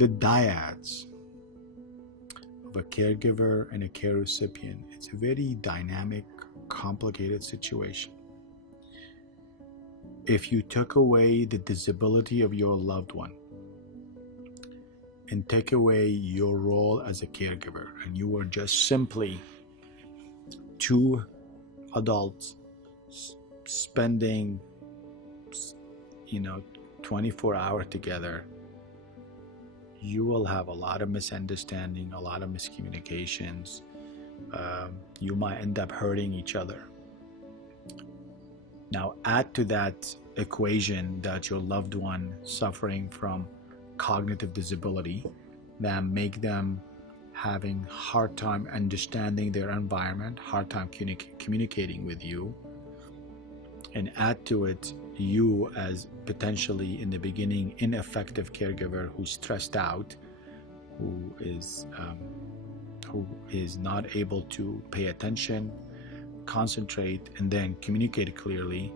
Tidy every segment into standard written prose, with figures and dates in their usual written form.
the dyads of a caregiver and a care recipient, it's a very dynamic, complicated situation. If you took away the disability of your loved one and take away your role as a caregiver, and you were just simply two adults spending 24 hours together, you will have a lot of misunderstanding, a lot of miscommunications. You might end up hurting each other. Now add to that equation that your loved one suffering from cognitive disability that make them having hard time understanding their environment, hard time communicating with you, and add to it you as potentially in the beginning ineffective caregiver who's stressed out, who is not able to pay attention, concentrate, and then communicate clearly,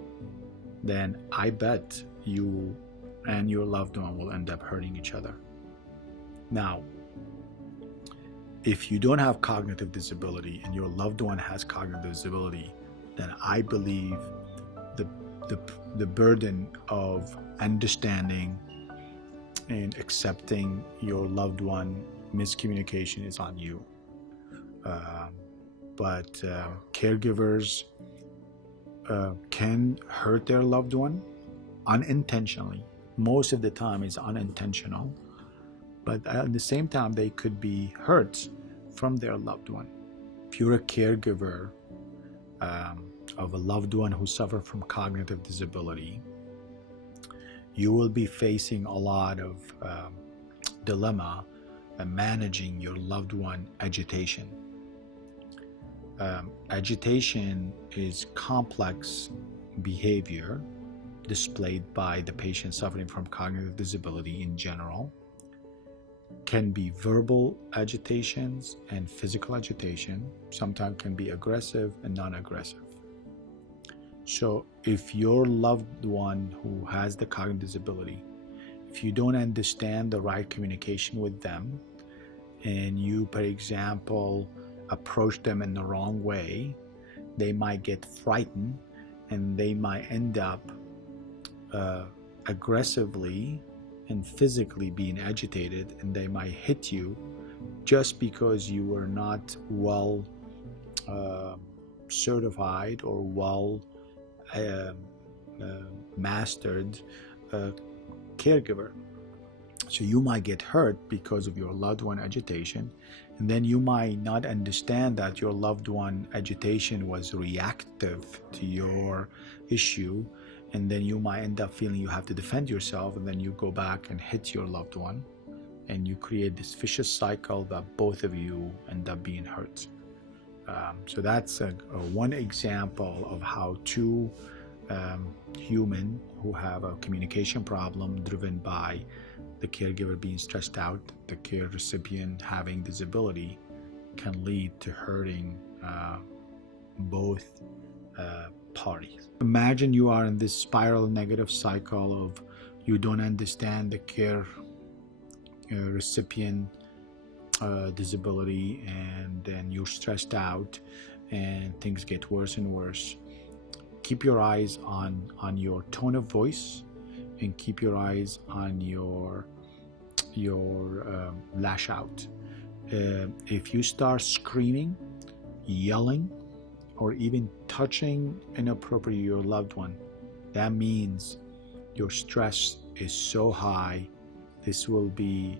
then I bet you and your loved one will end up hurting each other. Now, if you don't have cognitive disability and your loved one has cognitive disability, then I believe the burden of understanding and accepting your loved one miscommunication is on you. But caregivers can hurt their loved one unintentionally. Most of the time it's unintentional, but at the same time they could be hurt from their loved one. If you're a caregiver of a loved one who suffers from cognitive disability, you will be facing a lot of dilemma managing your loved one agitation. Agitation is complex behavior displayed by the patient suffering from cognitive disability in general. Can be verbal agitations and physical agitation. Sometimes can be aggressive and non-aggressive. So if your loved one who has the cognitive disability, if you don't understand the right communication with them, and you, for example, approach them in the wrong way, they might get frightened and they might end up aggressively and physically being agitated, and they might hit you just because you were not well certified or well mastered caregiver. So you might get hurt because of your loved one agitation, and then you might not understand that your loved one agitation was reactive to your issue, and then you might end up feeling you have to defend yourself, and then you go back and hit your loved one, and you create this vicious cycle that both of you end up being hurt. So that's one example of how two human who have a communication problem driven by the caregiver being stressed out, the care recipient having disability, can lead to hurting both parties. Imagine you are in this spiral negative cycle of you don't understand the care recipient disability, and then you're stressed out and things get worse and worse. Keep your eyes on your tone of voice, and keep your eyes on your lash out. If you start screaming, yelling, or even touching inappropriately your loved one, that means your stress is so high. This will be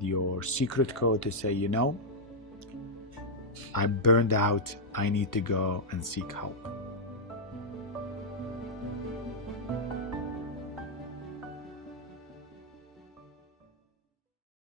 your secret code to say, I'm burned out, I need to go and seek help.